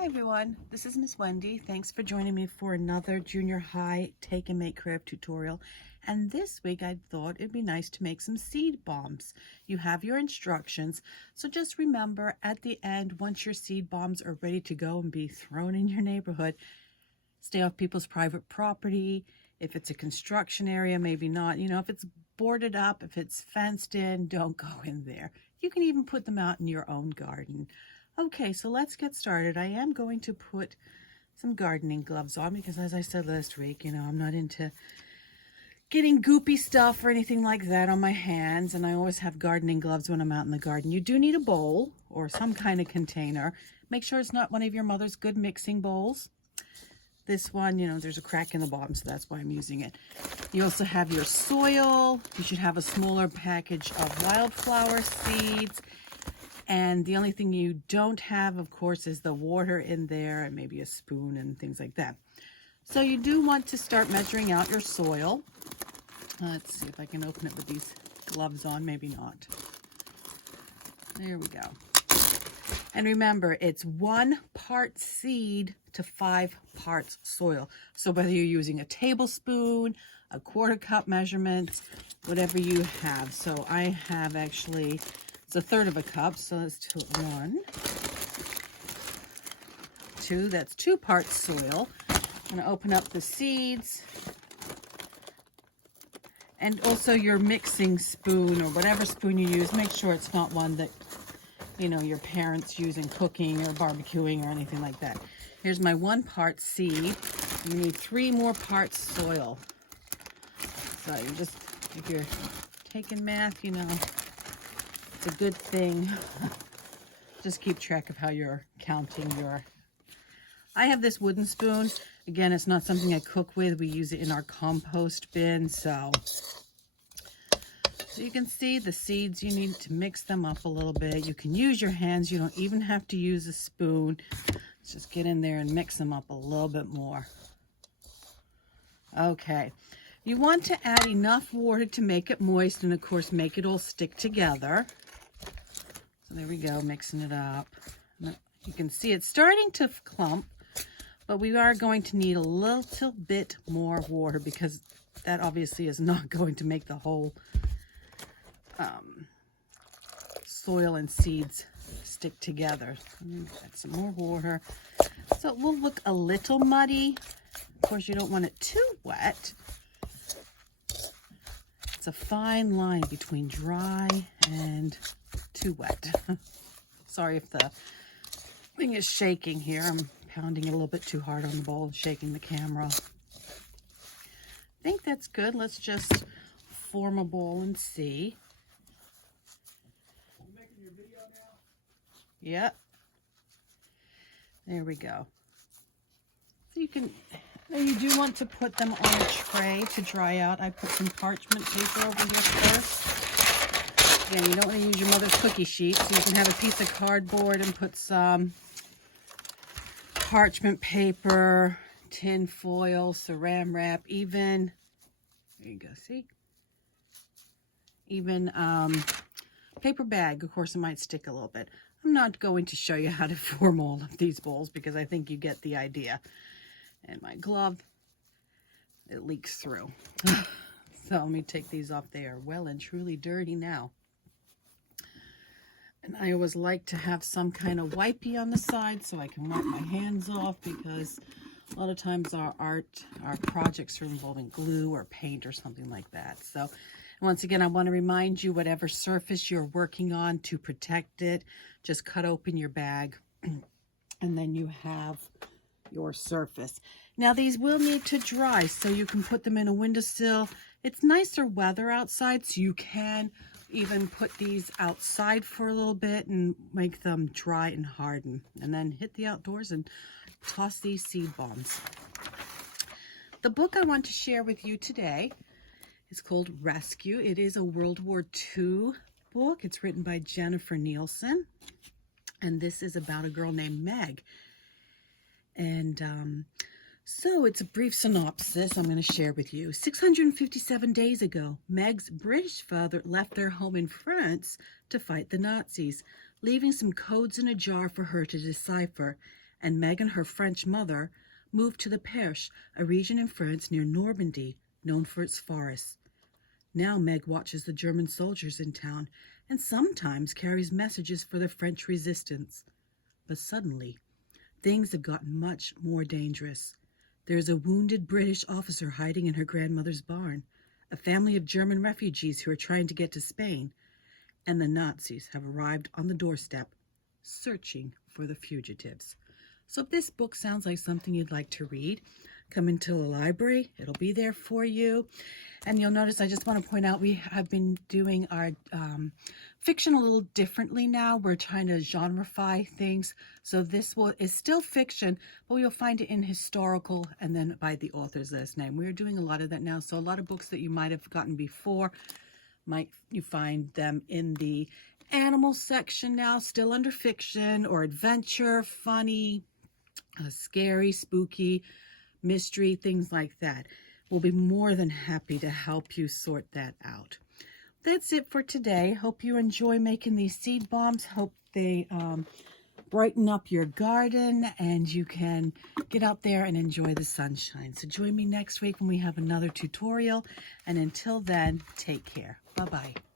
Hi everyone, this is Miss Wendy. Thanks for joining me for another junior high take and make craft tutorial. And this week I thought it'd be nice to make some seed bombs. You have your instructions, so just remember at the end, once your seed bombs are ready to go and be thrown in your neighborhood, stay off people's private property. If it's a construction area, maybe not. You know, if it's boarded up, if it's fenced in, don't go in there. You can even put them out in your own garden. Okay, so let's get started. I am going to put some gardening gloves on because, as I said last week, you know, I'm not into getting goopy stuff or anything like that on my hands, and I always have gardening gloves when I'm out in the garden. You do need a bowl or some kind of container. Make sure it's not one of your mother's good mixing bowls. This one, you know, there's a crack in the bottom, so that's why I'm using it. You also have your soil. You should have a smaller package of wildflower seeds. And the only thing you don't have, of course, is the water in there and maybe a spoon and things like that. So you do want to start measuring out your soil. Let's see if I can open it with these gloves on. Maybe not. There we go. And remember, it's 1 part seed to 5 parts soil. So whether you're using a tablespoon, a 1/4 cup measurement, whatever you have. So I have actually... it's 1/3 of a cup, so let's do 1, 2, that's 2 parts soil. I'm going to open up the seeds. And also your mixing spoon or whatever spoon you use, make sure it's not one that, you know, your parents use in cooking or barbecuing or anything like that. Here's my 1 part seed. You need 3 more parts soil. So you just, if you're taking math, you know, it's a good thing. Just keep track of how you're counting your... I have this wooden spoon. Again, it's not something I cook with. We use it in our compost bin. So you can see the seeds, you need to mix them up a little bit. You can use your hands. You don't even have to use a spoon. Let's just get in there and mix them up a little bit more. Okay. You want to add enough water to make it moist and, of course, make it all stick together. So there we go, mixing it up. You can see it's starting to clump, but we are going to need a little bit more water because that obviously is not going to make the whole soil and seeds stick together. Add some more water. So it will look a little muddy. Of course, you don't want it too wet. It's a fine line between dry and too wet. Sorry if the thing is shaking here. I'm pounding it a little bit too hard on the bowl and shaking the camera. I think that's good. Let's just form a bowl and see. You making your video now? Yep. There we go. So you can... Now you do want to put them on a tray to dry out. I put some parchment paper over here first. Again, you don't want to use your mother's cookie sheet, so you can have a piece of cardboard and put some parchment paper, tin foil, saran wrap, even, there you go, see? Even paper bag. Of course, it might stick a little bit. I'm not going to show you how to form all of these bowls because I think you get the idea. And my glove, it leaks through. So let me take these off. They are well and truly dirty now. And I always like to have some kind of wipey on the side so I can wipe my hands off because a lot of times our projects are involving glue or paint or something like that. So once again, I want to remind you, whatever surface you're working on, to protect it, just cut open your bag and then you have your surface. Now these will need to dry, so you can put them in a windowsill. It's nicer weather outside, so you can even put these outside for a little bit and make them dry and harden, and then hit the outdoors and toss these seed bombs. The book I want to share with you today is called Rescue. It is a World War II book. It's written by Jennifer Nielsen, and this is about a girl named Meg. And so it's a brief synopsis I'm going to share with you. 657 days ago, Meg's British father left their home in France to fight the Nazis, leaving some codes in a jar for her to decipher. and Meg and her French mother moved to the Perche, a region in France near Normandy, known for its forests. Now Meg watches the German soldiers in town and sometimes carries messages for the French resistance. But suddenly, things have gotten much more dangerous. There is a wounded British officer hiding in her grandmother's barn, a family of German refugees who are trying to get to Spain, and the Nazis have arrived on the doorstep, searching for the fugitives. So if this book sounds like something you'd like to read, come into the library. It'll be there for you. And you'll notice, I just want to point out, we have been doing our fiction a little differently now. We're trying to genreify things. So this is still fiction, but you'll find it in historical and then by the author's last name. We're doing a lot of that now. So a lot of books that you might have gotten before, you find them in the animal section now, still under fiction or adventure, funny, scary, spooky, mystery, things like that. We'll be more than happy to help you sort that out. That's it for today. Hope you enjoy making these seed bombs. Hope they brighten up your garden and you can get out there and enjoy the sunshine. So join me next week when we have another tutorial. And until then, take care. Bye-bye.